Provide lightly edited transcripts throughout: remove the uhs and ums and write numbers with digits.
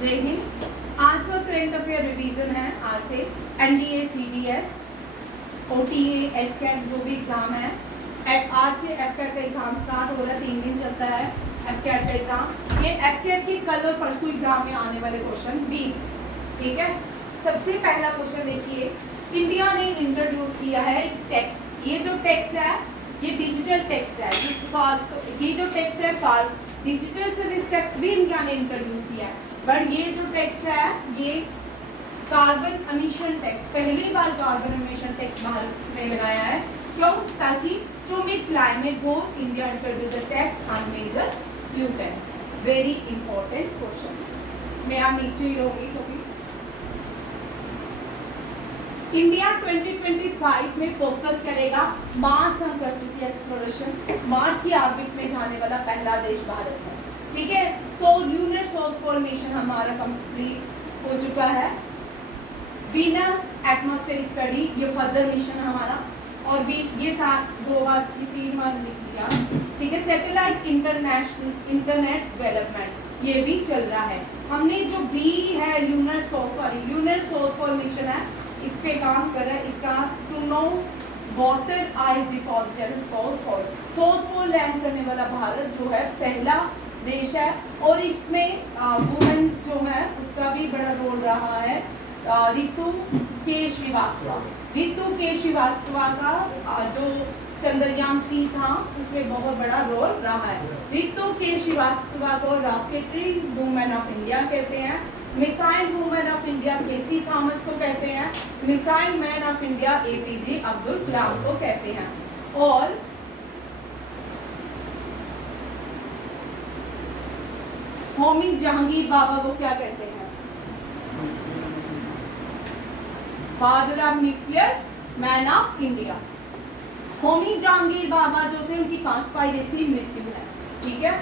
जय हिंद। आज का करंट अफेयर रिवीजन है। आज से एनडीए, सीडीएस, ओटीए, एफकैट जो भी एग्जाम है, आज से एफकैट का एग्जाम स्टार्ट हो रहा है। 3 दिन चलता है एफकैट का एग्जाम। ये एफकैट के कल और परसों एग्जाम में आने वाले क्वेश्चन भी, ठीक है। सबसे पहला क्वेश्चन देखिए, इंडिया ने इंट्रोड्यूस किया है एक टैक्स। ये जो टैक्स है ये डिजिटल टैक्स है। ये जो टैक्स है डिजिटल सर्विस टैक्स भी इंडिया ने इंट्रोड्यूस किया है, बट ये जो टैक्स है ये कार्बन एमिशन टैक्स, पहली बार कार्बन एमिशन टैक्स भारत ने लगाया है। क्यों? ताकि to meet climate goals India introduce the tax on major pollutants. Very important question. मैं यहाँ नीचे ही रहूंगी क्योंकि इंडिया 2025 में फोकस करेगा। मार्स हम कर चुकी है एक्सप्लोरेशन। मार्स की ऑर्बिट में जाने वाला पहला देश भारत है, ठीक है। ल्यूनर साउथ पोल मिशन हमारा कंप्लीट हो चुका है। वीनस एटमॉस्फेरिक स्टडी ये फर्दर मिशन हमारा, और भी ये 3 बार लिख लिया, ठीक है। सैटेलाइट इंटरनेट डेवलपमेंट ये भी चल रहा है। हमने जो बी है ल्यूनर साउथ पोल मिशन है, इस पे काम कर रहा है। इसका to know water ice deposit south pole land करने वाला भारत जो है पहला देश है। और इसमें वुमेन जो है उसका भी बड़ा रोल रहा है। रितु के श्रीवास्तवा का जो चंद्रयान 3 था उसमें बहुत बड़ा रोल रहा है। रितु के श्रीवास्तवा को रॉकेटरी वुमेन ऑफ इंडिया कहते हैं। मिसाइल वुमेन ऑफ इंडिया केसी थॉमस को कहते हैं। Missile man of India APJ Abdul Kalam को कहते हैं। और होमी जहांगीर बाबा को क्या कहते हैं? Father of nuclear man of India. Homi Jehangir Bhabha जो थे उनकी कॉन्स्पायरेसी मृत्यु है, ठीक है।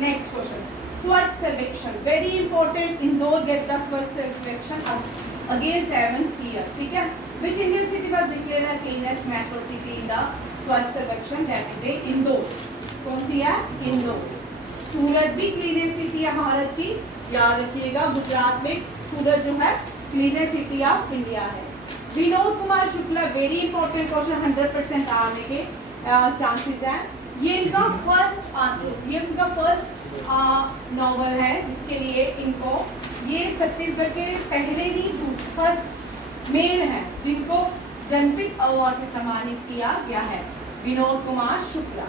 Next question, Swachh Survekshan very important. Indore get the Swachh Survekshan again 7th year, ठीक है। Which Indian city was declared as cleanest metro city in the Swachh Survekshan? That is Indore. कौन सी है? इंदौर। सूरत भी क्लीनेस्ट सिटी है भारत की, याद रखिएगा। गुजरात में सूरत जो है क्लीनेस्ट सिटी ऑफ इंडिया है। Vinod Kumar Shukla very important question, 100% आने के चांसेस हैं। ये इनका फर्स्ट नॉवल है जिसके लिए इनको ये छत्तीसगढ़ के पहले ही फर्स्ट मेल हैं जिनको जनपद अवार्ड से सम्मानित किया गया है। विनोद कुमार शुक्ला।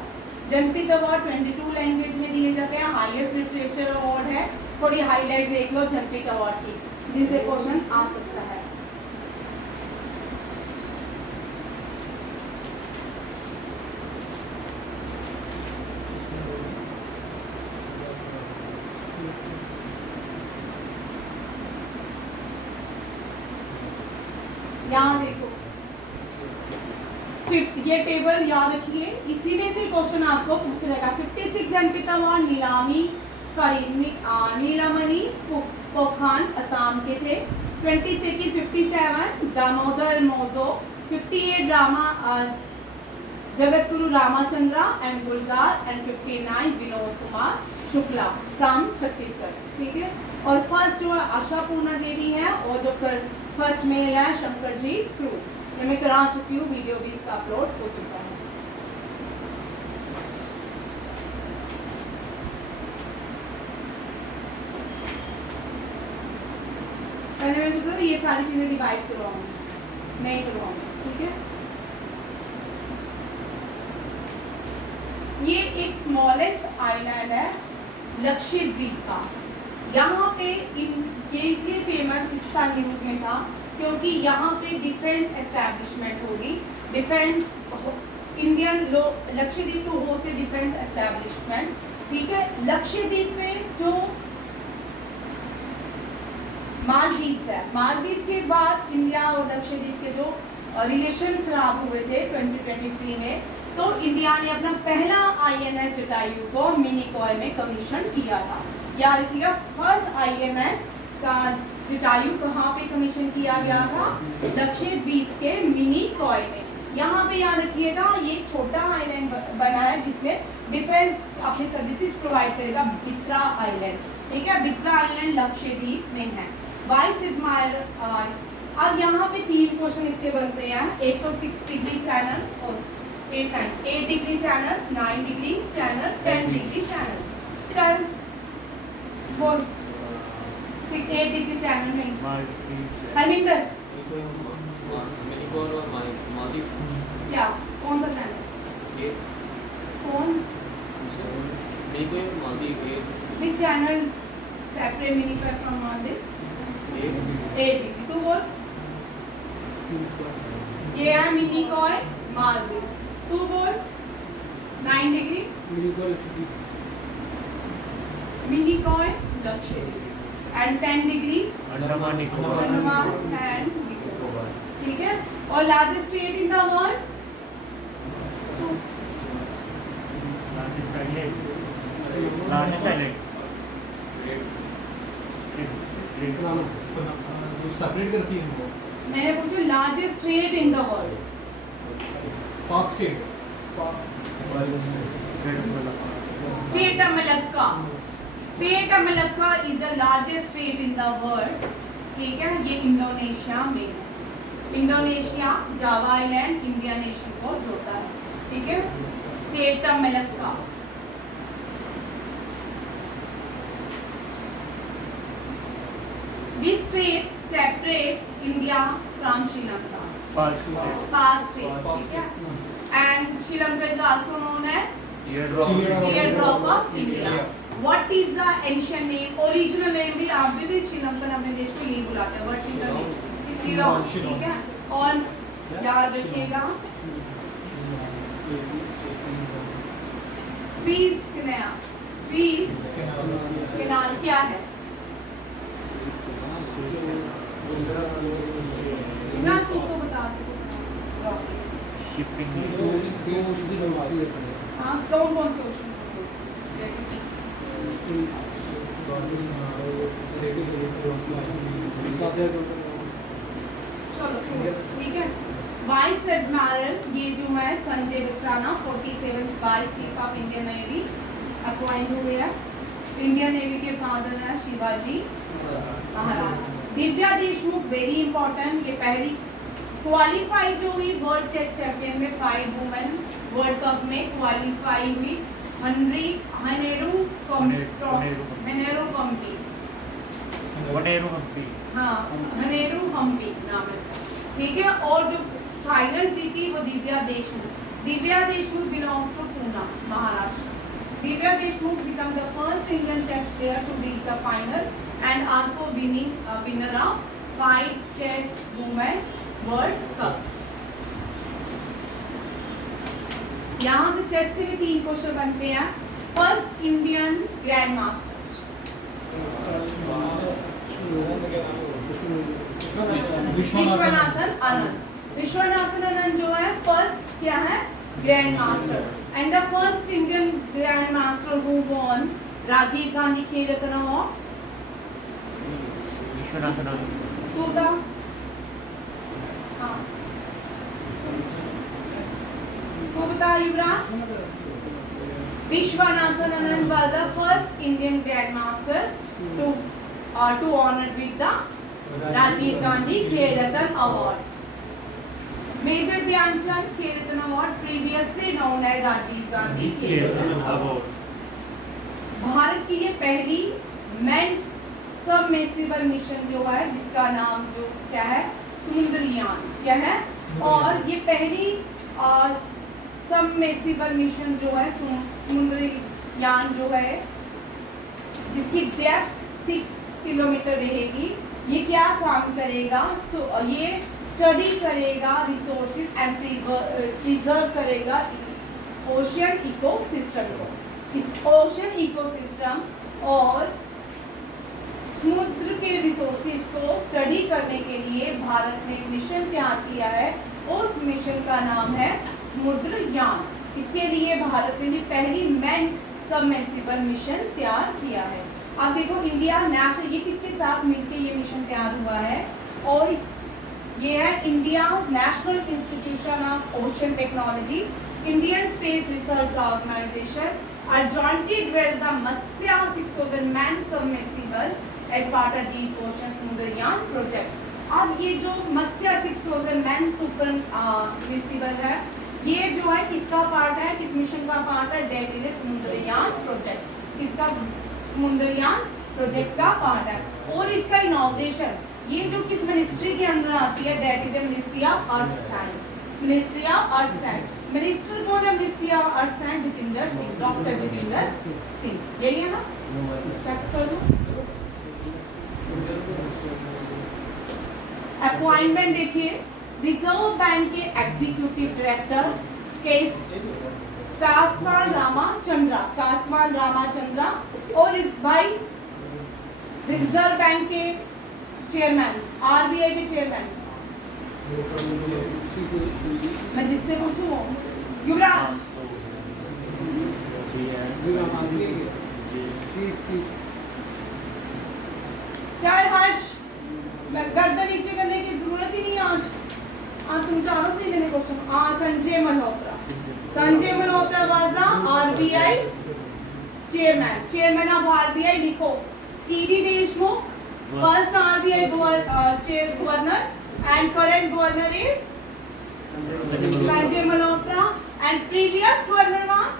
जनपद अवार्ड 22 लैंग्वेज में दिए जाते हैं। हाईएस्ट लिटरेचर अवार्ड है। थोड़ी हाईलाइट देख लो जनपद अवार्ड की, जिनसे क्वेश्चन आ सकता है। यहाँ देखो ये टेबल याद रखिए, इसी में से क्वेश्चन आपको पूछा जाएगा। 56 जनपद अवार्ड नीलामणि पोखान असम के थे। 57 दामोदर मौजो। 58 Jagat Guru Ramachandra and Gulzar and 59 Vinod Kumar Shukla from Chhattisgarh, ठीक है। और फर्स्ट जो है आशा पूर्णा देवी है, और जो फर्स्ट मेल है शंकर जी क्रू। ये मैं करा चुकी हूँ, वीडियो भी इसका अपलोड हो चुका है। पहले मैं सोचा ये सारी चीजें रिवाइज करवाऊंगी, नहीं करवाऊंगी, ठीक है। ये एक स्मॉलेस्ट आइलैंड है लक्षद्वीप का। यहाँ पे ये इसलिए फेमस इसका न्यूज में था क्योंकि यहाँ पे डिफेंस एस्टैब्लिशमेंट होगी। Defence Indian Lakshadweep to host defence establishment, ठीक है। लक्षद्वीप में जो मालदीव्स है, मालदीव के बाद इंडिया और लक्षद्वीप के जो रिलेशन खराब हुए थे 2023 में, तो इंडिया ने अपना पहला INS जटायु को मिनिकॉय में कमीशन किया था। याद रखिएगा, फर्स्ट INS का जटायु कहाँ पे कमीशन किया गया था? लक्षद्वीप के मिनिकॉय में। यहाँ पे याद रखिएगा ये छोटा आइलैंड बना है जिसमें डिफेंस अपनी सर्विसेज प्रोवाइड करेगा, बित्रा आइलैंड। ठीक है, बिगला आइलैंड लक्षद्वीप में है। वाई सिडमायर। अब यहाँ पे 3 क्वेश्चन इसके बनते हैं। एक तो 6 डिग्री चैनल और 8 degree channel, 9 degree channel, 10 degree channel. चल बोल 8 डिग्री चैनल में हरमिंदर क्या कौन सा चैनल? कौन which channel separate Minicoy from Maldives? 8 degree. तू बोल ये है Minicoy Maldives। तू बोल 9 degree Minicoy Lakshadweep and 10 degree Andaman and Nicobar. ठीक है, और largest state in the world? Separate करती है वो। मैंने पूछा largest state in the world. Palk state. State of Malacca. State of Malacca is the largest state in the world. ठीक है, ये इंडोनेशिया में है। Indonesia Java island India nation को जोड़ता है। ठीक है, state of Malacca. Which state separate India from Sri Lanka? Spar state, ठीक है? And Sri Lanka is also known as teardrop of India. What is the ancient name? Original name भी आप भी श्रीलंकन अपने देश को यही बुलाते हैं। What is the name? Ceylon, ठीक है? और याद रखिएगा Suez Canal। Suez Canal क्या है? ना तू तो बता दे। शिपिंग हाँ, कौन कौन से ओशन? चलो ठीक है। वाइस एडमिरल ये जो है संजय बिस्राना 47 vice chief of Indian navy appoint हुए हैं। इंडियन नेवी के फादर हैं शिवाजी महाराज। दिव्या देशमुख वेरी इंपॉर्टेंट, ये पहली क्वालिफाई जो हुई वर्ल्ड चेस चैंपियन में 5 वुमेन वर्ल्ड कप में क्वालिफाई हुई। हनेरू हम्पी नाम है, ठीक है। और जो फाइनल जीती वो Divya Deshmukh. Divya Deshmukh belongs to Poona Maharashtra. Divya Deshmukh became the first Indian chess player to reach the final and also winner of 5 chess women World Cup। यहाँ से चेस से भी 3 क्वेश्चन बनते हैं। First Indian grand master Viswanathan Anand. Viswanathan Anand जो है फर्स्ट क्या है grand master and the first Indian Grand Master who won Rajiv Gandhi Khel Ratna Award? Viswanathan Anand. तू बता। हाँ, तू बता Yuvraj. Vishwanathan Anand was the first Indian Grand Master to honored with the Rajiv Gandhi Khel Ratna Award। Major Dhyan Chand Khel Ratna award previously known as Rajiv Gandhi Khel Ratna award. Bharat की ये पहली manned submersible mission जो है जिसका नाम जो क्या है समुद्रयान क्या है। और ये पहली सबमर्सिबल मिशन जो है समुद्रयान जो है जिसकी डेप्थ 6 किलोमीटर रहेगी। ये क्या काम करेगा? ये स्टडी करेगा रिसोर्सेज एंड प्रिजर्व करेगा ओशियन इकोसिस्टम को। इस ओशियन इकोसिस्टम और समुद्र के रिसोर्सेज को स्टडी करने के लिए भारत ने एक मिशन तैयार किया है। उस मिशन का नाम है समुद्रयान। इसके लिए भारत ने पहली मैन्ड सबमर्सिबल मिशन तैयार किया है। अब देखो इंडिया नेशनल ये किसके साथ मिलकर ये मिशन तैयार हुआ है और ये है India national institution of ocean technology, Indian space research organisation jointly drilled the Matsya 6000 man submersible as part of Deep Ocean Samudriyaan project. अब ये जो मत्स्य 6000 मैन सुपर सबमर्सिबल है, ये जो है किसका पार्ट है, किस मिशन का पार्ट है, डेट इज समुद्रयान प्रोजेक्ट, किसका, समुद्रयान प्रोजेक्ट का पार्ट है। और इसका इनॉग्रेशन ये जो किस मिनिस्ट्री के अंदर आती है, that is ministry of earth science, ministry of earth science. Minister कौन है ministry of earth science, Jitendra Singh, doctor Jitendra Singh, यही है ना, चेक करो। अपॉइंटमेंट देखिए, रिजर्व बैंक के एग्जीक्यूटिव डायरेक्टर कासवान रामाचंद्रा और इस भाई रिजर्व बैंक के चेयरमैन, आरबीआई के चेयरमैन, मैं जिससे पूछूं वो युवराज, चाहे हर्ष, मैं गर्दन नीचे करने की जरूरत ही नहीं आज तुम चारों से मैंने question. Sanjay Malhotra was the RBI chairman of RBI, लिखो C D Deshmukh first RBI governor and current governor is Sanjay Malhotra and previous governor was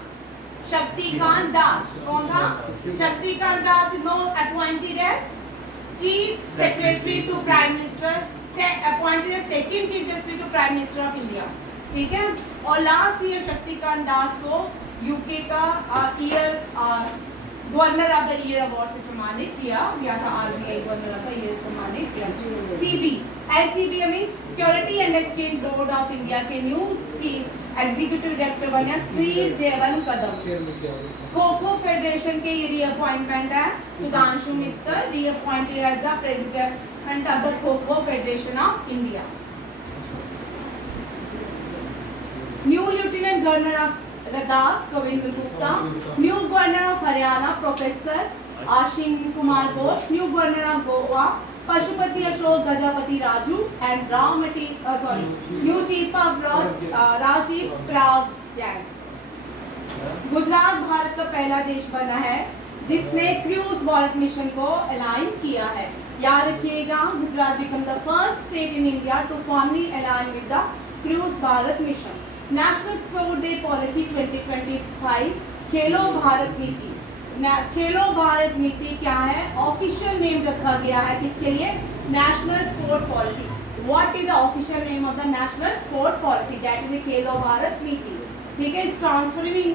Shaktikanta Das. कौन था, Shaktikanta Das is no appointed as Chief Secretary to Prime Minister, appointed as second Chief Justice to Prime Minister of India, ठीक है। और last year Shaktikanta Das को UK का governor of the year award से सम्मानित किया गया था, RBI governor of the year सम्मानित किया। सीबी, एससीबी में security and exchange board of India के न्यू चीफ एग्जीक्यूटिव डायरेक्टर बने श्री जयवन कदम। खो खो फेडरेशन के ये रीअपॉइंटमेंट है, Sudhanshu Mittal reappointed as the president of the kho kho federation of India. New lieutenant governor of Ladakh Kavinder Gupta, new governor of Haryana professor Ashish Kumar Ghosh, new governor of Goa Pashupati Ashok Gajapati Raju and new chief of Rajiv Parag Jain. Gujarat Bharat का पहला देश बना है जिसने क्रूज भारत मिशन को अलाइन किया है। याद रखिएगा, Gujarat become the first state in India to formally align with the cruise Bharat mission. National sport day policy 2025, Khelo Bharat नीति। खेलो भारत नीति क्या है, ऑफिशियल नेम रखा गया है किसके लिए, national sport policy. What is the official name of the national sport policy, that is खेलो भारत नीति, ठीक है। इस ट्रांसफॉर्मिंग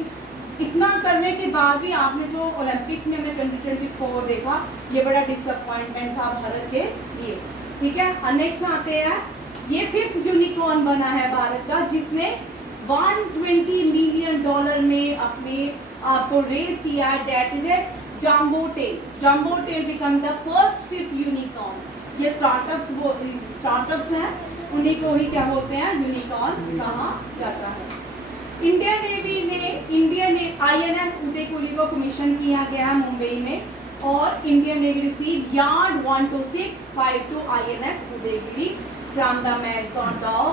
इतना करने के बाद भी आपने जो ओलंपिक्स में हमने 2024 देखा, ये बड़ा डिसअपॉइंटमेंट था भारत के लिए, ठीक है। नेक्स्ट आते हैं, ये 5th यूनिकॉर्न बना है भारत का, जिसने $120 मिलियन में अपने आपको रेस किया है, डेट इज है Jumbotail become the first 5th unicorn. ये स्टार्टअप्स हैं, उन्हीं को ही क्या बोलते हैं, यूनिकॉर्न कहा जाता है। इंडियन नेवी INS उदयगिरी को कमीशन किया गया मुंबई में, और Indian navy receive yard 12652 INS Udaygiri from the Mazagon dock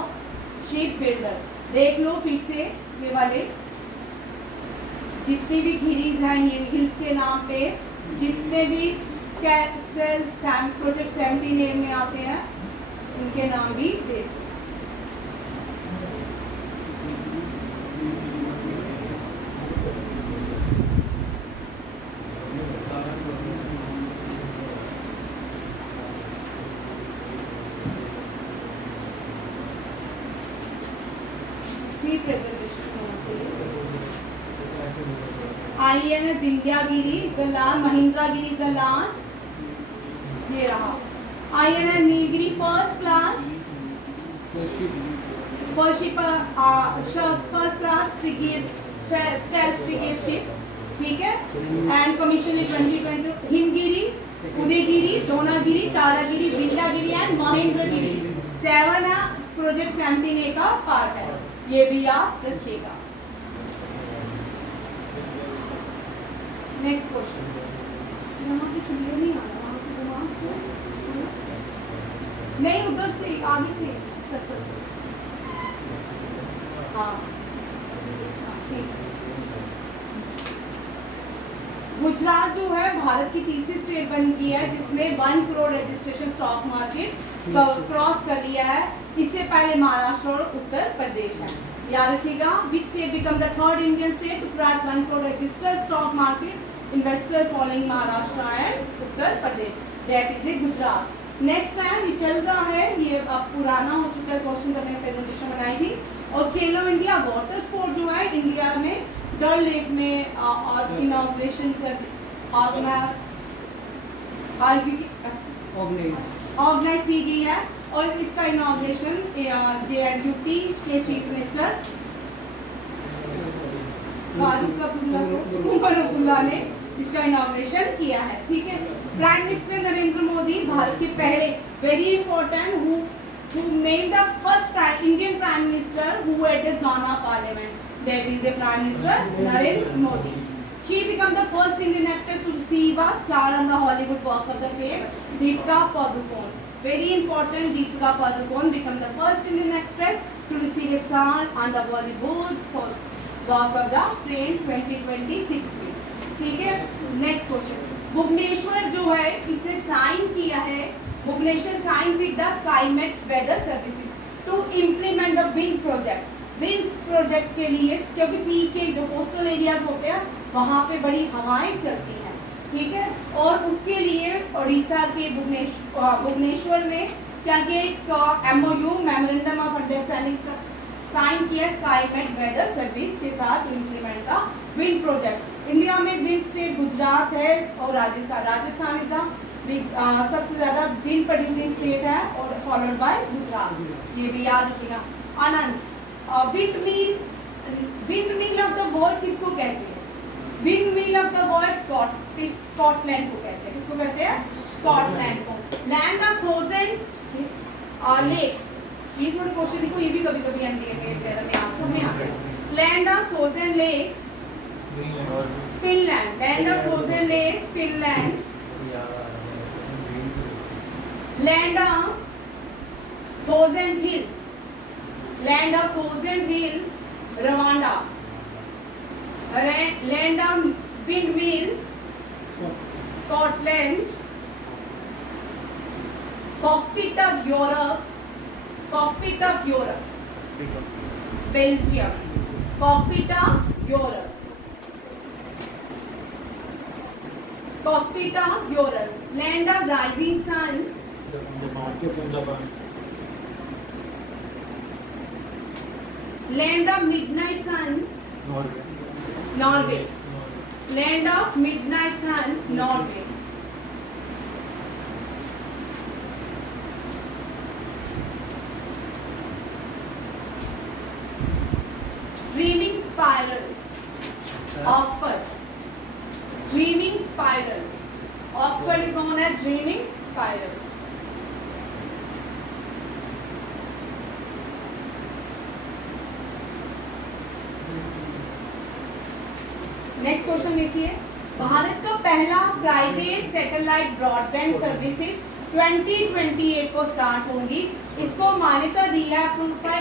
ship builder. देख लो फिर से ये वाले जितने भी गिरीज हैं, ये हिल्स के नाम पे जितने भी प्रोजेक्ट 17A में आते हैं, इनके नाम भी देख लो। INS Vindhyagiri the last, Mahendragiri the last, ये रहा। INS Nilgiri first class stealth frigate ship, ठीक है। And commission in 2020 Himgiri, Udaygiri, Dronagiri, Taragiri, Vindhyagiri and Mahendragiri 7 project 17A का पार्ट है, ये भी आप रखिएगा। नेक्स्ट क्वेश्चन, यहाँ कुछ नहीं आ रहा, वहाँ से वहाँ नहीं, उधर से आगे से सर्कल, हाँ ठीक। गुजरात जो है भारत की तीसरी स्टेट बन गई है जिसने 1 crore registration stock market cross कर लिया है। इससे पहले महाराष्ट्र और उत्तर प्रदेश है। याद रखिएगा, which state become the third Indian state to cross 1 crore registered stock market investor following Maharashtra and Uttar Pradesh, that is a Gujarat. Next है, ये चल रहा है, ये अब पुराना हो चुका है क्वेश्चन जब मैंने प्रेजेंटेशन बनाई थी। और खेलो इंडिया वाटर स्पोर्ट जो है इंडिया में डल लेक में और इनॉग्रेशन ऑर्गेनाइज की गई है और इसका इनॉग्रेशन JNUT के चीफ मिनिस्टर फारूक अब्दुल्ला ने इसका इनॉग्रेशन किया है। ठीक है, प्राइम मिनिस्टर नरेंद्र मोदी भारत के पहले very important who named the first Indian Prime Minister who addressed Ghana Parliament. That is the Prime Minister Narendra Modi. She became the first Indian actress to receive a star on the Hollywood Walk of the Fame. Deepika Padukone. Very important. Deepika Padukone became the first Indian actress to receive a star on the Bollywood Walk of the Fame 2026 में। ठीक है, next question. Bhubaneswar जो है इसने sign किया है, Bhubaneswar sign with the Skymet weather services to implement the wind project. Winds project के लिए, क्योंकि सी के जो कोस्टल एरियाज होते हैं वहाँ पे बड़ी हवाएं चलती हैं, ठीक है, और उसके लिए उड़ीसा के भुवनेश्वर ने क्या किया, एक MOU memorandum of understanding sign किया स्काईमेट वेदर सर्विस के साथ implement the wind project. India में विंड स्टेट गुजरात है और राजस्थान इज द सबसे ज़्यादा विंड प्रोड्यूसिंग स्टेट है और फॉलोड बाय गुजरात, ये भी याद रखिएगा। Anand, windmill of the world किसको कहते हैं? Windmill of the world Scotland को कहते हैं। किसको कहते हैं? स्कॉटलैंड को। लैंड ऑफ थाउजेंड लेक्स, ये थोड़े क्वेश्चन लिखो, ये भी कभी कभी एनडीए में वगैरह में सब में आते हैं। Land of thousand lakes Finland, land of thousand lake Finland. Land of thousand hills, land of thousand hills Rwanda. Land of wind mills Scotland. Cockpit of Europe, cockpit of Europe Belgium. Cockpit of Europe, cockpit of Europe. Land of rising sun, land of midnight sun Norway. Land of midnight sun Norway. Dreaming spiral Oxford, dreaming spiral Oxford is known as dreaming spiral. Next question देखिए, भारत का पहला private satellite broadband services 2028 को start होंगी। इसको मान्यता दी है approve by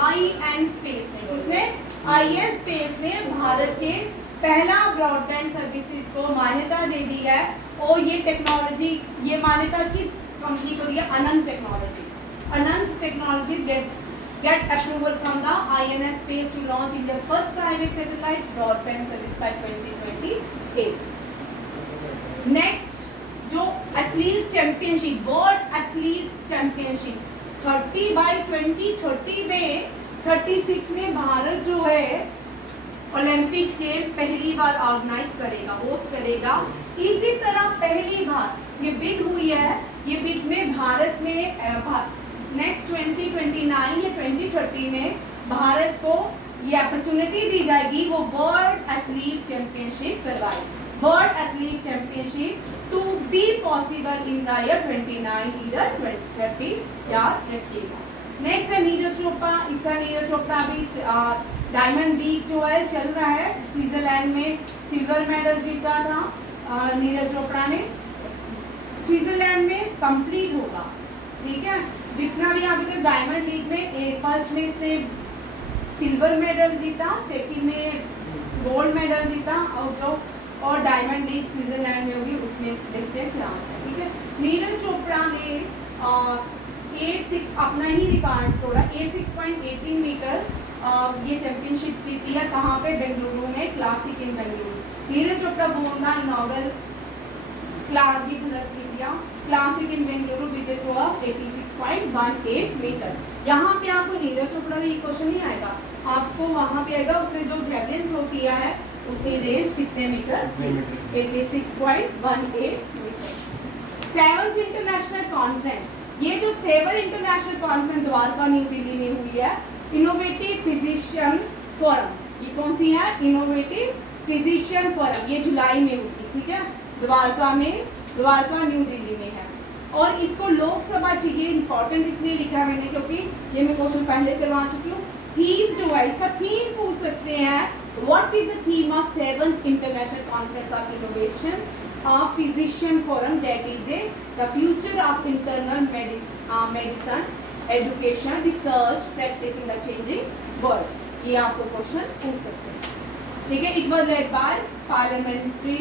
IN space ने। किसने? IN स्पेस ने भारत के पहला ब्रॉडबैंड सर्विसेज को मान्यता दे दी है। और ये टेक्नोलॉजी, ये मान्यता किस कंपनी को दी है? Ananth technologies. Ananth technologies get approval from the INS space to launch India's first private satellite broadband service by 2028. Next, जो athlete championship, world athletes championship 30 by 2030 में 36 में भारत जो है ओलंपिक्स गेम पहली बार ऑर्गेनाइज करेगा, होस्ट करेगा। इसी तरह पहली बार ये बिड हुई है, ये बिड में भारत में नेक्स्ट 2029 या 2030 में भारत को ये अपॉर्चुनिटी दी जाएगी वो वर्ल्ड एथलीट चैंपियनशिप करवाए। World athlete championship to be possible in the year 29 year 2030, याद रखिएगा। नेक्स्ट है नीरज चोपड़ा। इसका नीरज चोपड़ा अभी डायमंड लीग जो है चल रहा है, स्विट्जरलैंड में सिल्वर मेडल जीता था नीरज चोपड़ा ने। स्विट्जरलैंड में कंप्लीट होगा, ठीक है। जितना भी अभी तक डायमंड लीग में फर्स्ट में इसने सिल्वर मेडल जीता, सेकंड में गोल्ड मेडल जीता और जो और डायमंड लीग स्विट्जरलैंड में होगी, उसमें देखते हैं क्या होता है। ठीक है, नीरज चोपड़ा ने 86 अपना ही रिकॉर्ड तोड़ा, 86.18 मीटर ये चैंपियनशिप जीती है। कहाँ पे? बेंगलुरु में, classic in Bengaluru. Neeraj Chopra won the inaugural classic in Bengaluru with the throw of 86.18 meter. यहाँ पे आपको नीरज चोपड़ा का ये क्वेश्चन नहीं आएगा, आपको वहाँ पे आएगा उसने जो जेवलिन थ्रो किया है उसकी रेंज कितने metre? 86.18 metre. 7th international conference, ये जो 7th international conference Dwarka new Delhi में हुई है, इनोवेटिव फिजिशियन फोरम, ये कौन सी है? इनोवेटिव फिजिशियन फोरम, ये जुलाई में हुई थी। ठीक है, द्वारका न्यू दिल्ली में है। और इसको लोकसभा चाहिए, इंपॉर्टेंट इसलिए लिखा है मैंने क्योंकि ये मैं क्वेश्चन पहले करवा चुकी हूँ। थीम जो है इसका थीम पूछ सकते हैं, what is the theme of 7th international conference of innovation of physician forum, that is the future of internal medicine education research practice in the changing world. ये आपको क्वेश्चन पूछ सकते हैं। ठीक है, it was led by parliamentary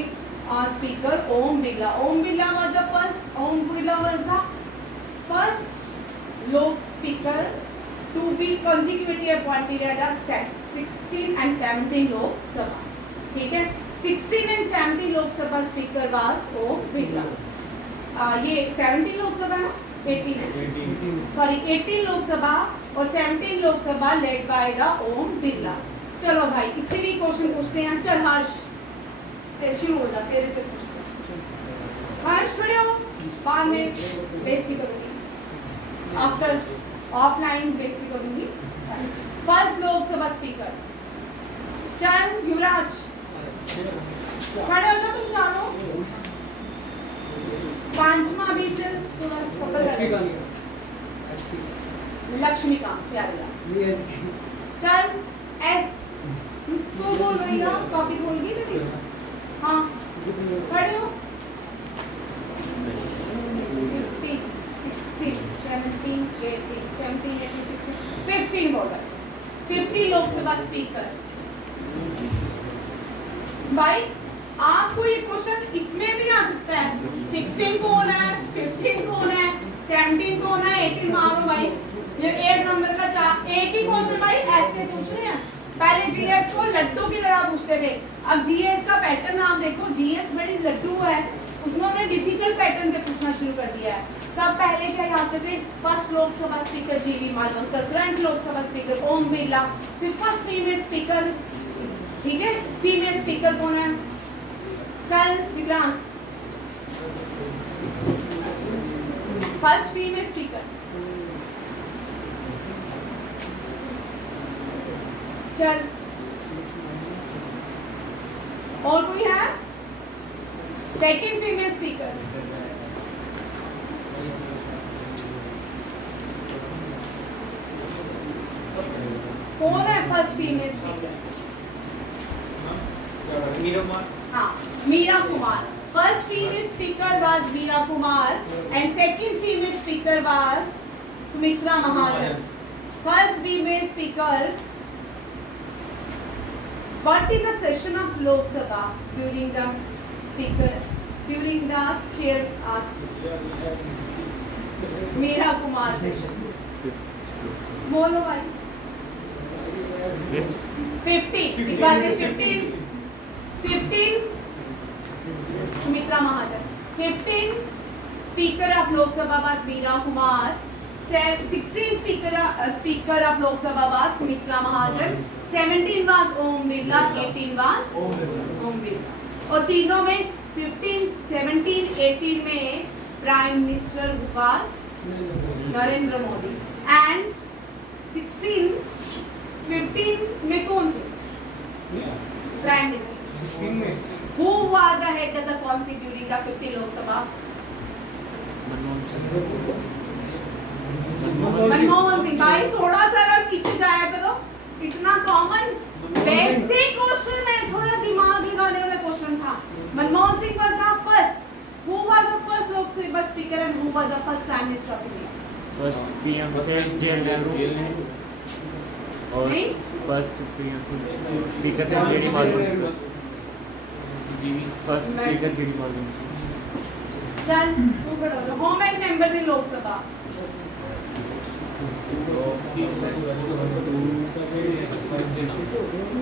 speaker Om Birla. Om Birla was the first Lok speaker to be consecutively appointed at 16 and 17 लोक सभा। ठीक है, 16 and 17 लोक सभा स्पीकर वाज ओम बिरला। ये 17 लोक सभा ना 18 लोक सभा और 17 लोक सभा lead by the Om Birla. चलो भाई, इससे भी क्वेश्चन पूछते हैं। चल हर्ष, शुरू हो जा, तेरे से पूछते हैं। हर्ष खड़े हो, बाद में बेइज्जती करूंगी, आफ्टर ऑफलाइन बेइज्जती करूंगी। फर्स्ट लोकसभा स्पीकर, चल युवराज खड़े हो जाओ, तुम चारों। पांचवा भी चल, थोड़ा पकड़ कर। लक्ष्मीकांत प्यारेलाल, चल एस तू बोल रही ना, कॉपी खोल गई तेरी? हाँ, खड़े हो। 15, 16, 17, 18, 17, 18, 15 वोटर, 50 लोकसभा स्पीकर। भाई आपको ये क्वेश्चन इसमें भी आ सकता है, 16 कौन है, 15 कौन है, 17 कौन है, 18 मारो भाई। ये 8 नंबर का एक ही क्वेश्चन भाई ऐसे पूछ रहे हैं। पहले जीएस को लड्डू की तरह पूछते थे, अब जीएस का पैटर्न आप देखो, जीएस बड़ी लड्डू है, उन्होंने डिफिकल्ट पैटर्न से पूछना शुरू कर दिया है। सब पहले क्या याद करते, फर्स्ट लोकसभा स्पीकर जीवी मालवंकर, करंट लोकसभा स्पीकर ओम बिरला, फिर फर्स्ट फीमेल स्पीकर। ठीक है, फीमेल स्पीकर कौन है? चल विक्रांत, फर्स्ट फीमेल स्पीकर। चल, और कोई है? सेकंड फीमेल स्पीकर, कौन है फर्स्ट फीमेल स्पीकर? हाँ, Meera Kumar. First female speaker was Meera Kumar and second female speaker was Sumitra Mahajan. First female speaker, what is the session of Lok Sabha during the chair Meera Kumar session? बोलो भाई। 15, it was 15 Sumitra Mahajan. 15 speaker of Lok Sabha was Meera Kumar, 16 speaker of Lok Sabha was Sumitra Mahajan, 17 was Om Birla, 18 was Om Birla. और तीनों में 15, 17, 18 में prime minister was Narendra Modi and 16, 15 में कौन थे? Prime minister. Who was the head of the council during the 50 Lok Sabha? Manmohan Singh. भाई थोड़ा सा अगर पीछे जाया करो, इतना कॉमन बेसिक क्वेश्चन है, थोड़ा दिमाग लगाने वाला क्वेश्चन था। Manmohan Singh was the first. Who was the first Lok Sabha speaker and who was the first prime minister of India? First PM थे जवाहरलाल नेहरू और नहीं? फर्स्ट पीएम स्पीकर थे लेडी मालवंकर। जीवी फर्स्ट मैं- स्पीकर जीडी मॉर्गन चल तू खड़ा हो। How many members in Lok Sabha?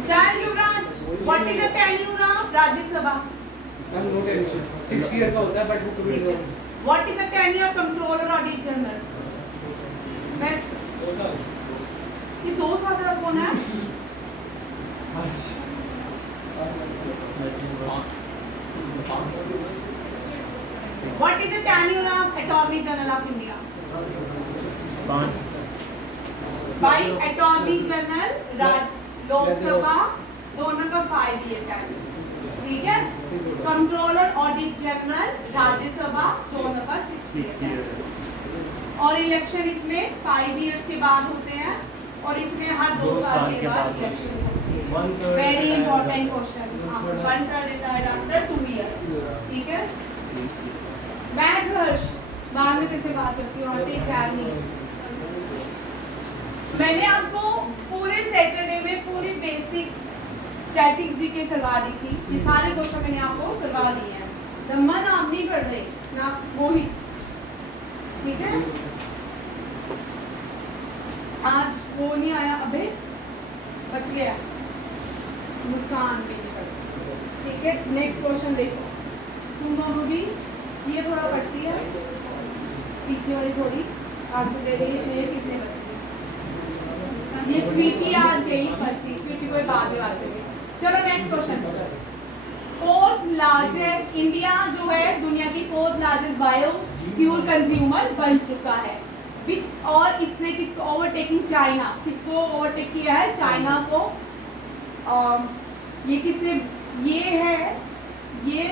चल Yuvraj, what is the tenure of Rajya Sabha? 6 year का होता है बट वो what is the tenure of controller audit general? मैं ये 2 साल वाला कौन है? What is the tenure of attorney general of India? 5 by attorney general Lok Sabha दोनों का 5 ईयर टेन्यूर, ठीक है। कंट्रोलर ऑडिट जनरल राज्यसभा दोनों का 6 ईयर, और इलेक्शन इसमें 5 इयर्स के बाद होते हैं और इसमें हर 2 साल के बाद इलेक्शन होती है। Very important question. 1/3 retired after 2 years, ठीक है। बैठ हर्ष, बाद में कैसे बात करती हूँ, आते ही ख्याल नहीं। मैंने आपको पूरे सैटरडे में पूरी बेसिक स्टैटिक्स जीके करवा दी थी। ये सारे क्वेश्चन मैंने आपको करवा दिए हैं। रमन आप नहीं पढ़ रहे ना, मोहित, ठीक है। आज वो नहीं आया, अबे बच गया, मुस्कान भी नहीं पढ़ी, ठीक है। नेक्स्ट क्वेश्चन देखो, तुम दोनों भी ये थोड़ा पढ़ती है, पीछे वाली थोड़ी आपसे दे रही है, इसलिए किसने बच गई? ये स्वीटी आज गई फंसी, स्वीटी को बाद में बात करेंगे। चलो next question. 4th largest, India जो है दुनिया की 4th largest bio fuel consumer बन चुका है। विच, और इसने किसको ओवरटेकिंग? चाइना। किसको ओवरटेक किया है? चाइना को। ये किसने, ये है, ये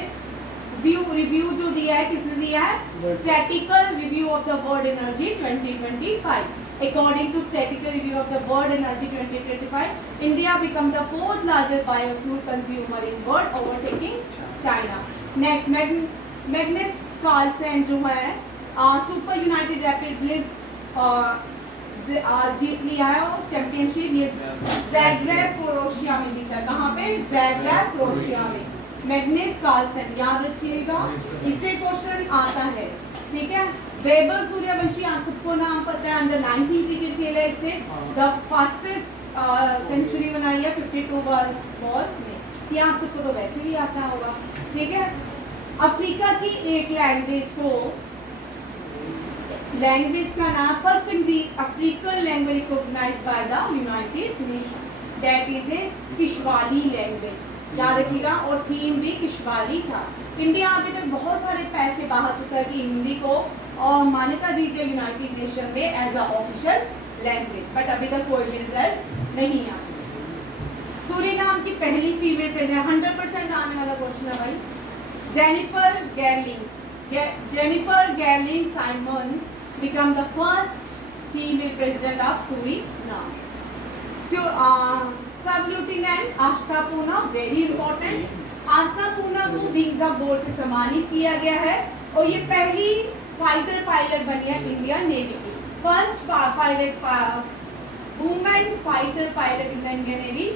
रिव्यू जो दिया है किसने दिया है? Statistical review of the world energy 2025। According to statistical review of the world energy 2025, India become the 4th largest biofuel consumer in world, overtaking China. Next, Magnus Carlsen जो है सुपर यूनाइटेड रैपिड ब्लिट्ज जीत लिया है और championship ये ज़ैग्रेब Croatia में जीता है। कहाँ पे? ज़ैग्रेब क्रोएशिया में। मैग्नस कार्लसन याद रखिएगा, इससे क्वेश्चन आता है, ठीक है। वेबर सूर्यवंशी आप सबको नाम पता है, अंडर 19 क्रिकेट खेला है इसने, द फास्टेस्ट सेंचुरी बनाई है 52 बॉल्स में। ये आप सबको तो वैसे भी आता होगा, ठीक है। अफ्रीका की एक लैंग्वेज का नाम first African language recognised by the United Nation, that is a Kiswahili language, याद रखिएगा। और थीम भी किश्वाली था। इंडिया अभी तक बहुत सारे पैसे बहा चुका है कि हिंदी को और मान्यता दी गई यूनाइटेड नेशन में as a official language, but अभी तक कोई भी रिजल्ट नहीं आया। सूरीनाम की पहली फीमेल प्रेसिडेंट, 100% आने वाला क्वेश्चन है भाई, Jennifer Geerlings Simons become the first female president of Suriname. Sub lieutenant Aastha Poonia, very important, Aastha Poonia को विंग्स ऑफ गोल्ड से सम्मानित किया गया है और ये पहली फाइटर पायलट बनी है इंडियन नेवी की, first women fighter pilot in the Indian navy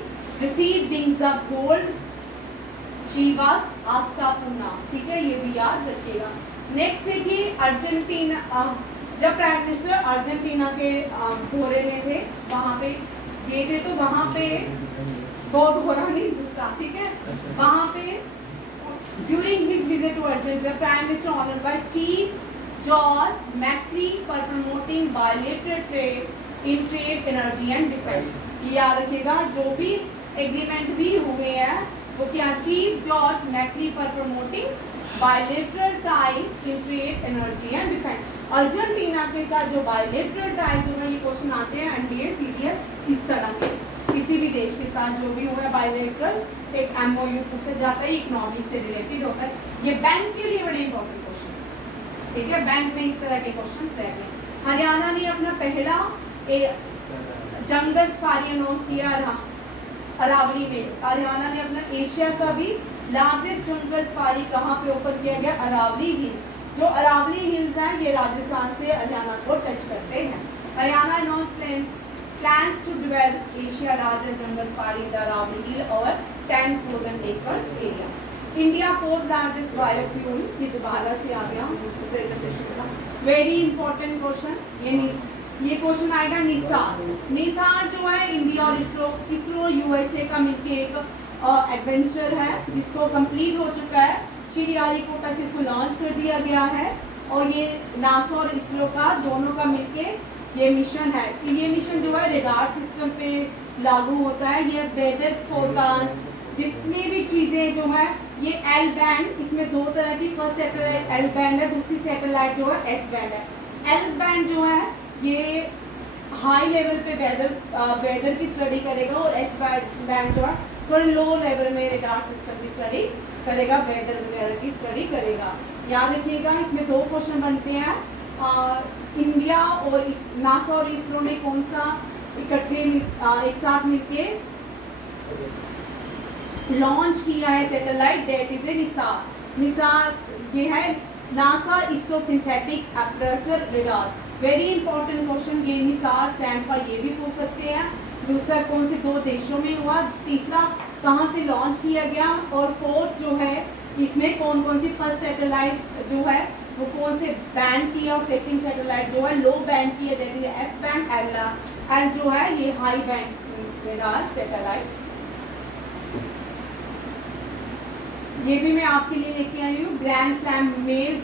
receive wings of gold, she was Aastha Poonia, ठीक है, ये भी याद रखिएगा। नेक्स्ट देखिए, अर्जेंटीना, जब प्राइम मिनिस्टर अर्जेंटीना के दौरे में थे, वहाँ पे गए थे, तो वहाँ पे बहुत हो रहा नहीं दूसरा, ठीक है, वहाँ पे during his visit to Argentina, prime minister honoured by chief George Macri for promoting bilateral trade in trade, energy and defence. ये याद रखिएगा, जो भी एग्रीमेंट भी हुए हैं वो क्या? Chief George Macri for promoting bilateral ties in trade, energy and defence. Argentina के साथ जो बायलैटरल टाइज हुए, ये क्वेश्चन आते हैं एनडीए सीडीएस इस तरह के, किसी भी देश के साथ जो भी हुआ है बायलैटरल, एक एमओयू पूछा जाता है, इकोनॉमी से रिलेटेड होता है। ये बैंक के लिए बड़े इंपॉर्टेंट क्वेश्चन, ठीक है, बैंक में इस तरह के क्वेश्चन रहते हैं। हरियाणा ने अपना पहला जंगल सफारी अनाउंस किया अरावली में। हरियाणा ने अपना एशिया का भी लार्जेस्ट जंगल सफारी कहाँ पे ओपन किया गया? अरावली हिल्स। जो अरावली हिल्स हैं ये राजस्थान से हरियाणा को टच करते हैं। Haryana announce plans to develop Asia largest jungle safari in the Aravali Hill over 10,000 acre area. India fourth largest biofuel, ये दोबारा से आ गया प्रेजेंटेशन का वेरी इंपॉर्टेंट क्वेश्चन। ये क्वेश्चन आएगा निसार। निसार जो है इंडिया और इसरो यूएसए का मिलके एक एडवेंचर है जिसको कंप्लीट हो चुका है। श्रीहरिकोटा से इसको लॉन्च कर दिया गया है और ये नासा और इसरो का दोनों का मिलके ये मिशन है। ये मिशन जो है रेडार सिस्टम पे लागू होता है। ये वेदर फोरकास्ट जितनी भी चीज़ें जो है ये एल बैंड, इसमें दो तरह की, फर्स्ट सैटेलाइट एल बैंड है, दूसरी सैटेलाइट जो है एस बैंड है। एल बैंड जो है ये हाई लेवल पे वेदर की स्टडी करेगा और एस बैंड जो है थोड़ा लो लेवल में रेडार सिस्टम की स्टडी करेगा, वेदर वगैरह की स्टडी करेगा। याद रखिएगा इसमें दो क्वेश्चन बनते हैं। इंडिया और नासा और इसरो ने कौन सा इकट्ठे एक साथ मिलके लॉन्च किया है satellite, that is a NISAR. NISAR ये है NASA ISRO synthetic aperture radar. Very important question. ये निसार स्टैंड फॉर ये भी पूछ सकते हैं। दूसरा कौन से दो देशों में हुआ, तीसरा कहाँ से लॉन्च किया गया, और फोर्थ जो है इसमें कौन कौन सी फर्स्ट सैटेलाइट जो है वो कौन से बैंड की है और सेकंड सैटेलाइट जो है लो बैंड की है, that is S band. L जो है ये हाई बैंड रेडार सैटेलाइट। ये भी मैं आपके लिए लेके आई हूँ। ग्रैंड स्लैम मेल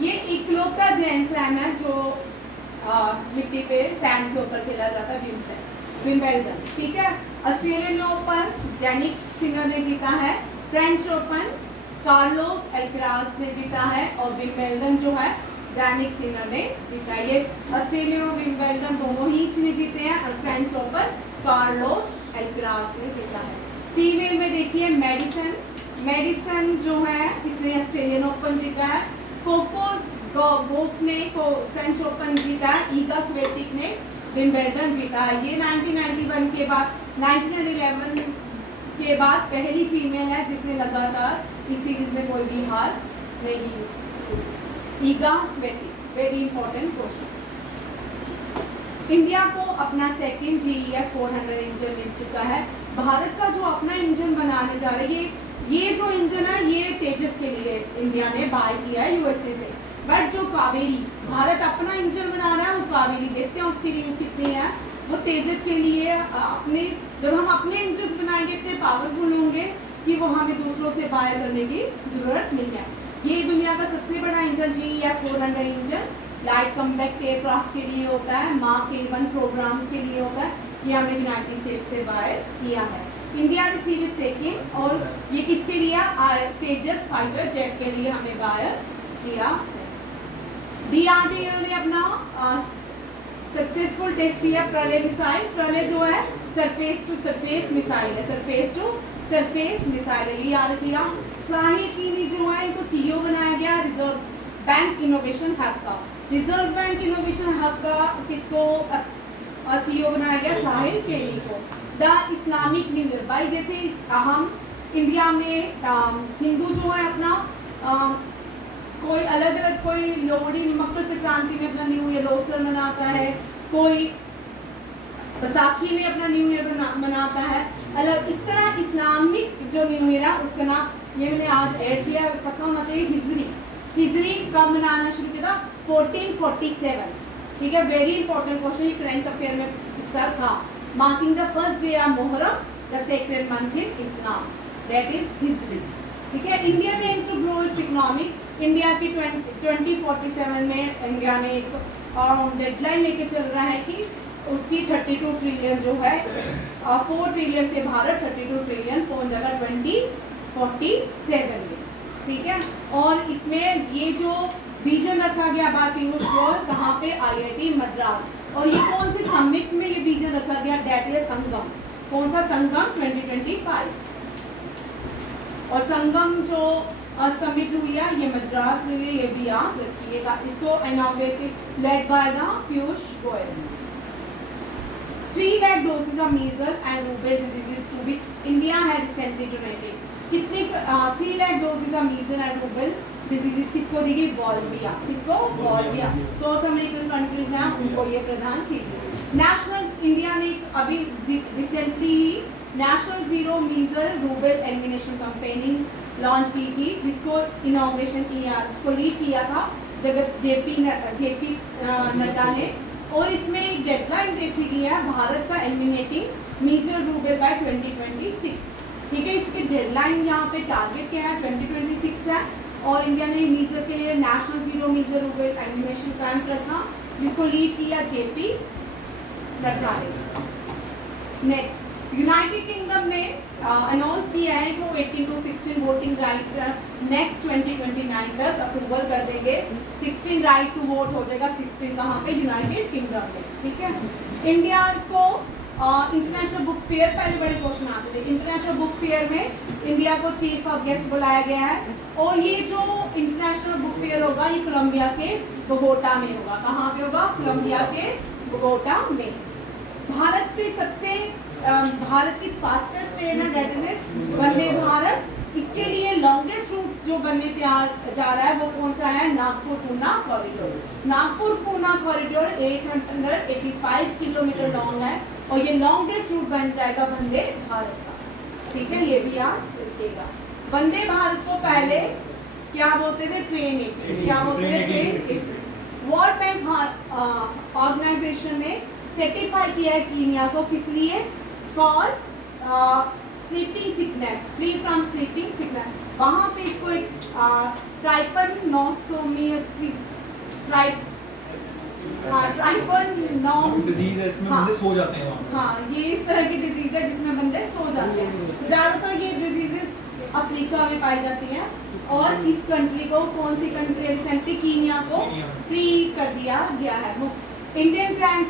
ये इकलौता ग्रैंड स्लैम है जो मिट्टी पे सैंड के ऊपर खेला जाता है, विंबलडन। ठीक है। ऑस्ट्रेलियन ओपन जैनिक सिनर ने जीता है। फ्रेंच ओपन कार्लोस अल्काराज ने जीता है और विंबलडन जो है जैनिक सिनर ने जीता है। ये ऑस्ट्रेलियन और विंबलडन दोनों ही इसने जीते हैं और फ्रेंच ओपन कार्लोस अल्काराज ने जीता है। फीमेल में देखिए मेडिसन जो है इसने ऑस्ट्रेलियन ओपन जीता है। कोको गोफ ने फ्रेंच ओपन जीता है। ईगा स्वेतिक ने विंबलडन जीता है। ये 1991 के बाद 1911 के बाद पहली फीमेल है जिसने लगातार इस सीरीज में कोई भी हार नहीं। Iga Swiatek. Very important question. India को अपना सेकंड GEF 400 इंजन मिल चुका है। भारत का जो अपना इंजन बनाने जा रही है, ये जो इंजन है ये तेजस के लिए इंडिया ने बाय किया है यूएसए से। बट जो कावेरी भारत अपना इंजन बना रहा है वो कावेरी, देखते हैं उसकी रेंज कितनी है। वो तेजस के लिए अपने जब हम अपने इंजन बनाएंगे इतने पावरफुल होंगे कि वो हमें दूसरों से बाय करने की जरूरत नहीं है। ये दुनिया का सबसे बड़ा engine GEF 400 engine light combat aircraft के लिए होता है, मार्क A1 प्रोग्राम्स के लिए होता है। ये हमें यूनाइटेड स्टेट्स से बाय किया है। इंडिया रिसीव सेकेंड और ये किसके लिए, तेजस फाइटर जेट के लिए हमें बाय किया। DRDO ने अपना सक्सेसफुल टेस्ट किया प्रलय मिसाइल। प्रलय जो है सरफेस टू सरफेस मिसाइल है, सरफेस टू सरफेस मिसाइल है, ये याद रखिएगा। साहिल की जो है इनको CEO बनाया गया रिजर्व बैंक इनोवेशन हब का। रिजर्व बैंक इनोवेशन हब का किसको CEO बनाया गया, साहिल केनी को। द इस्लामिक न्यू ईयर भाई जैसे हम इंडिया में हिंदू जो है अपना कोई अलग अलग, कोई लोहड़ी मकर संक्रांति में अपना न्यू ईयर लोसर मनाता है, कोई बैसाखी में अपना न्यू ईयर मनाता है अलग। इस तरह इस्लामिक जो न्यू ईयर है उसका नाम ये मैंने आज ऐड किया, पता होना चाहिए हिजरी। हिजरी कब मनाना शुरू किया था, 1447। ठीक है, वेरी इंपॉर्टेंट क्वेश्चन, ये करंट अफेयर में इस तरह था। Marking the first day of Muharram the sacred month in Islam, that is Hijri. ठीक है। इंडिया ने aim to grow its economy. India की 2047 में इंडिया ने एक डेडलाइन लेके चल रहा है कि उसकी 32 ट्रिलियन जो है 4 ट्रिलियन से भारत 32 ट्रिलियन पहुंच जाएगा 2047 में। ठीक है। और इसमें ये जो विजन रखा गया बाय पीयूष गोयल कहाँ पे, IIT मद्रास। और ये कौन से समिट में ये विजन रखा गया, दैट इज संगम। कौन सा संगम, 2025। और संगम जो समिट हुई है ये मद्रास में हुई है, ये भी याद रखिएगा। इसको inaugurated led by the Piyush Goyal. 3 lakh doses of measles and rubella disease to which India has recently donated. कितने 3 lakh doses of measles and rubella disease किसको दी गई, बॉल्बिया। किसको, बॉल्बिया। साउथ अमेरिकन कंट्रीज हैं उनको ये प्रदान की गई। नेशनल इंडिया ने अभी रिसेंटली ही national zero measles rubella elimination campaigning launch की थी, जिसको इनॉग्रेशन किया, जिसको लीड किया था जेपी नड्डा ने। और इसमें एक डेडलाइन देखी गई है, भारत का एलिमिनेटिंग मीजल रूबल बाय 2026। ठीक है, इसकी डेडलाइन यहाँ पे टारगेट क्या है, 2026 है। और इंडिया ने मीजल के लिए national zero measles rubella elimination camp रखा, जिसको लीड किया जेपी नड्डा ने। नेक्स्ट, यूनाइटेड किंगडम ने अनाउंस किया है कि वो 18 to 16 वोटिंग राइट नेक्स्ट 2029 तक अप्रूवल कर देंगे। 16 राइट टू वोट हो जाएगा, 16 कहाँ पे, यूनाइटेड किंगडम में। ठीक है, इंडिया को इंटरनेशनल बुक फेयर, पहले बड़े क्वेश्चन आते थे, इंटरनेशनल बुक फेयर में इंडिया को चीफ ऑफ गेस्ट बुलाया गया है। और ये जो इंटरनेशनल बुक फेयर होगा, ये कोलंबिया के बोगोटा में होगा। कहाँ पे होगा, कोलंबिया के बोगोटा में। भारत की फास्टेस्ट ट्रेन है, डेट इज वंदे भारत। इसके लिए लॉन्गेस्ट रूट जो बनने तैयार जा रहा है वो कौन सा है, Nagpur Poona corridor. Nagpur Poona corridor 885 kilometre long है और ये लॉन्गेस्ट रूट बन जाएगा वंदे भारत का। ठीक है, ये भी याद रखिएगा। वंदे भारत को पहले क्या बोलते थे, ट्रेन एटी। क्या बोलते थे, ट्रेन एटी। वर्ल्ड बैंक ऑर्गेनाइजेशन ने सर्टिफाई किया है कीनिया को, किस लिए, for sleeping sickness, free from sleeping sickness. वहाँ पे इसको एक ट्राइपनोसोमियासिस डिजीज है, इसमें बंदे सो जाते हैं वहाँ। हाँ, ये इस तरह की डिजीज है जिसमें बंदे सो जाते हैं। ज़्यादातर ये डिजीजेस अफ्रीका में पाई जाती हैं। और इस कंट्री को, कौन सी कंट्री रिसेंटली, कीनिया को फ्री कर दिया गया है। Indian grand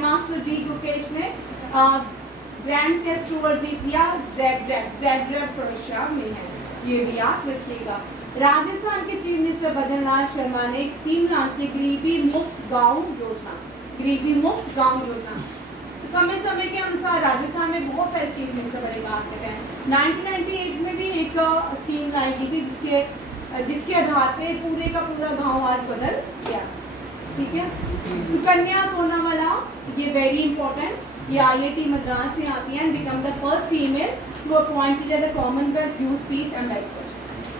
master D Gukesh ने ग्रैंड चेस टूर जीत लिया ज़ैग्रेब क्रोएशिया में है, ये भी याद रखिएगा। राजस्थान के चीफ मिनिस्टर भजनलाल शर्मा ने एक स्कीम लॉन्च की, गरीबी मुक्त गांव योजना। गरीबी मुक्त गांव योजना समय समय के अनुसार राजस्थान में बहुत सारे चीफ मिनिस्टर बड़े काम करते हैं। 1998 में भी एक स्कीम लाई गई थी, जिसके आधार पे पूरे का पूरा गांव आज बदल गया। ठीक है, सुकन्या सोनावाला, ये वेरी इंपॉर्टेंट, ये IIT मद्रास से आती है, become the first female to appointed as the Commonwealth youth peace ambassador.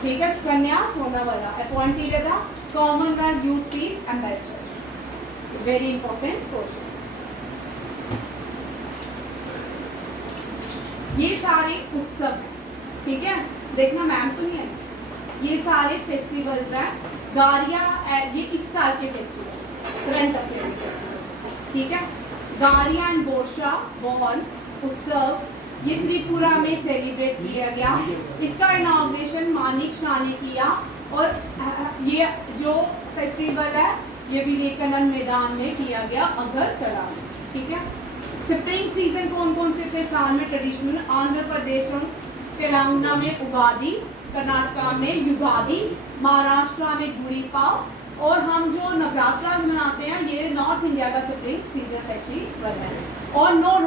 ठीक है, Sukanya Sonawala appointed as the Commonwealth youth peace ambassador, very important question. ये सारे उत्सव हैं, ठीक है, देखना मैम तो नहीं है, ये सारे फेस्टिवल्स हैं। गारिया, ये इस साल के फेस्टिवल्स, करंट अफेयर फेस्टिवल्स। ठीक है, गारिया एंड बोरशा बोहन उत्सव, ये त्रिपुरा में सेलिब्रेट किया गया। इसका इनॉग्रेशन मानिक शाह ने किया। और ये जो फेस्टिवल है ये विवेकानंद मैदान में किया गया, अगरतला में। ठीक है, स्प्रिंग सीजन कौन कौन से थे साल में ट्रेडिशनल, आंध्र प्रदेश और तेलंगाना में उगादी, कर्नाटका में युगादी, महाराष्ट्र में गुड़ी पाव। और हम जो नवरात्रा मनाते हैं ये नॉर्थ इंडिया का स्प्रिंग सीजन फेस्टिवल है। और नो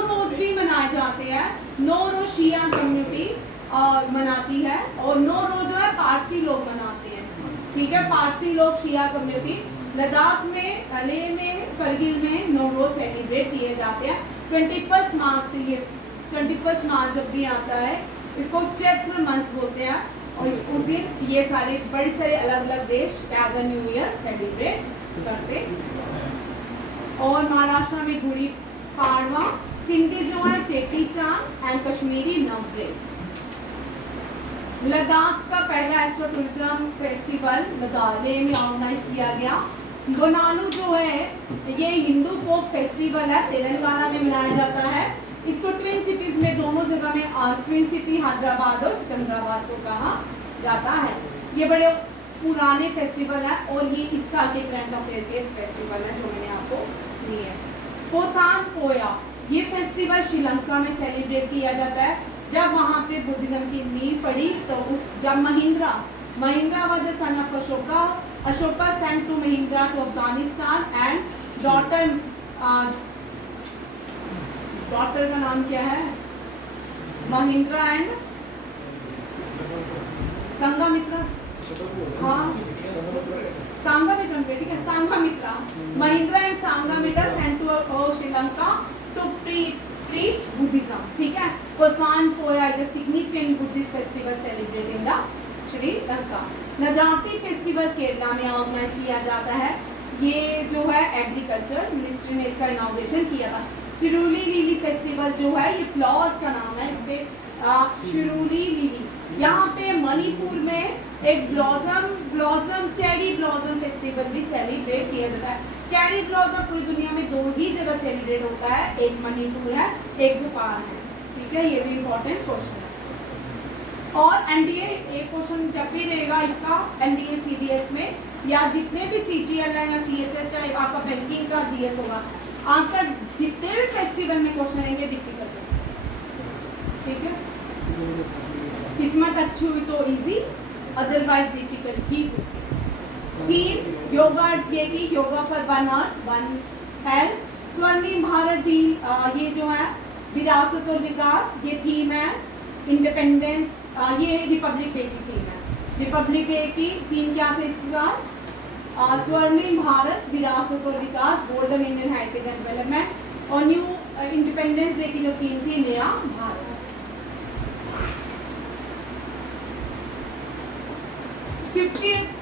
रोज भी मनाए जाते हैं। नो रोज शिया कम्युनिटी मनाती है और नो रोज जो है पारसी लोग मनाते हैं। ठीक है, पारसी लोग शिया कम्युनिटी। लद्दाख में, लेह में, करगिल में नो रोज सेलिब्रेट किए जाते हैं। 21 मार्च से, ये 21 मार्च जब भी आता है इसको चैत्र मंथ बोलते हैं। और उस दिन ये सारे बड़े सारे अलग अलग देश as a new year celebrate करते हैं। और महाराष्ट्र में गुड़ी पाड़वा, सिंधी जो है चेटी चांद एंड कश्मीरी नवरेह। लद्दाख का पहला एस्ट्रो टूरिज्म फेस्टिवल लद्दाख में ऑर्गेनाइज किया गया। बोनालू जो है ये हिंदू फोक फेस्टिवल है, तेलंगाना में मनाया जाता है। इसको ट्विन सिटीज में, दोनों जगह में, ट्विन सिटी हैदराबाद और सिकंदराबाद को कहा जाता है। ये बड़े पुराने फेस्टिवल है और ये इस साल के करंट अफेयर के फेस्टिवल है जो मैंने आपको दिए हैं। पोसान पोया, ये फेस्टिवल श्रीलंका में सेलिब्रेट किया जाता है। जब वहाँ पे बुद्धिज्म की नींव पड़ी तो जब Mahindra was the son of Ashoka sent to Mahindra to Afghanistan and daughter का नाम क्या है, महिंद्रा एंड संघमित्रा। हाँ, संघमित्रा, ठीक है, Sanghamitra, Mahindra and Sanghamitra sent to Sri Lanka to preach Buddhism. ठीक है, Kosan Poya is a significant Buddhist festival celebrated in the Sri Lanka. नजारती फेस्टिवल केरला में ऑर्गेनाइज किया जाता है. ये जो है एग्रीकल्चर मिनिस्ट्री ने इसका इनॉग्रेशन किया था. शिरूली लिली फेस्टिवल जो है ये फ्लावर्स का नाम है. इस पे शिरूली लिली. यहाँ पे मणिपुर में एक ब्लॉसम चेरी ब्लॉसम फेस्टिवल भी सेलिब्रेट किया जाता है. चेरी ब्लॉसम पूरी दुनिया में 2 ही जगह सेलिब्रेट होता है, एक मणिपुर है, एक जापान है. ठीक है, ये भी इम्पोर्टेंट क्वेश्चन है. और एनडीए एक क्वेश्चन जब भी रहेगा इसका एनडीए सीडीएस में या जितने भी सीजीएल है या सीएचएस चाहे आपका बैंकिंग का जीएस होगा, आपका जितने भी फेस्टिवल में क्वेश्चन आएंगे डिफिकल्ट है. ठीक है, किस्मत अच्छी हुई तो इजी, अदरवाइज डिफिकल्ट ही. थीम योगा डे की yoga for one earth one health. स्वर्णिम भारत दी ये जो है विरासत और विकास ये थीम है. इंडिपेंडेंस ये रिपब्लिक डे की थीम है. रिपब्लिक डे की थीम क्या थी इस बार? स्वर्णिम भारत विरासत और विकास, golden Indian heritage and development. और न्यू इंडिपेंडेंस डे की जो थीम थी नया Bharat. 50th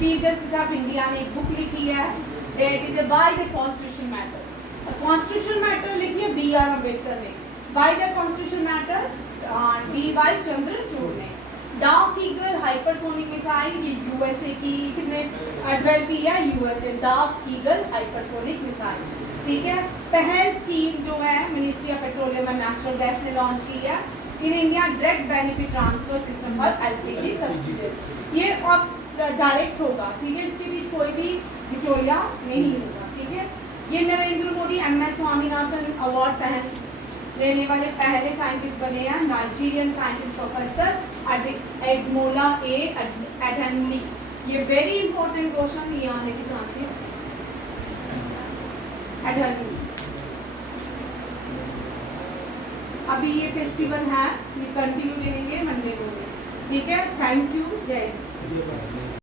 chief justice of India ने एक बुक लिखी है, that is why the constitution matters. Constitution matter लिखी है बी आर अम्बेडकर ने. Why the constitution matter D Y Chandrachud ने. डार्क ईगल हाइपरसोनिक मिसाइल ये यूएसए की किसने डेवलप की है? USA. Dark eagle hypersonic missile. ठीक है, पहल स्कीम जो है ministry of petroleum and natural gas ने लॉन्च की है. In India direct benefit transfer system for LPG subsidy. ये अब डायरेक्ट होगा. ठीक है, इसके बीच कोई भी बिचौलिया नहीं होगा. ठीक है, ये नरेंद्र मोदी एमएस स्वामीनाथन अवार्ड लेने वाले पहले साइंटिस्ट बने हैं. नाइजीरियन साइंटिस्ट प्रोफेसर एडमोला ए एडहनली. ये वेरी इंपॉर्टेंट क्वेश्चन ये आने के चांसेस. एडहनली. अभी ये फेस्टिवल है, ये कंटिन्यू रहेंगे मंडे को. ठीक है, थैंक यू. जय हिंद.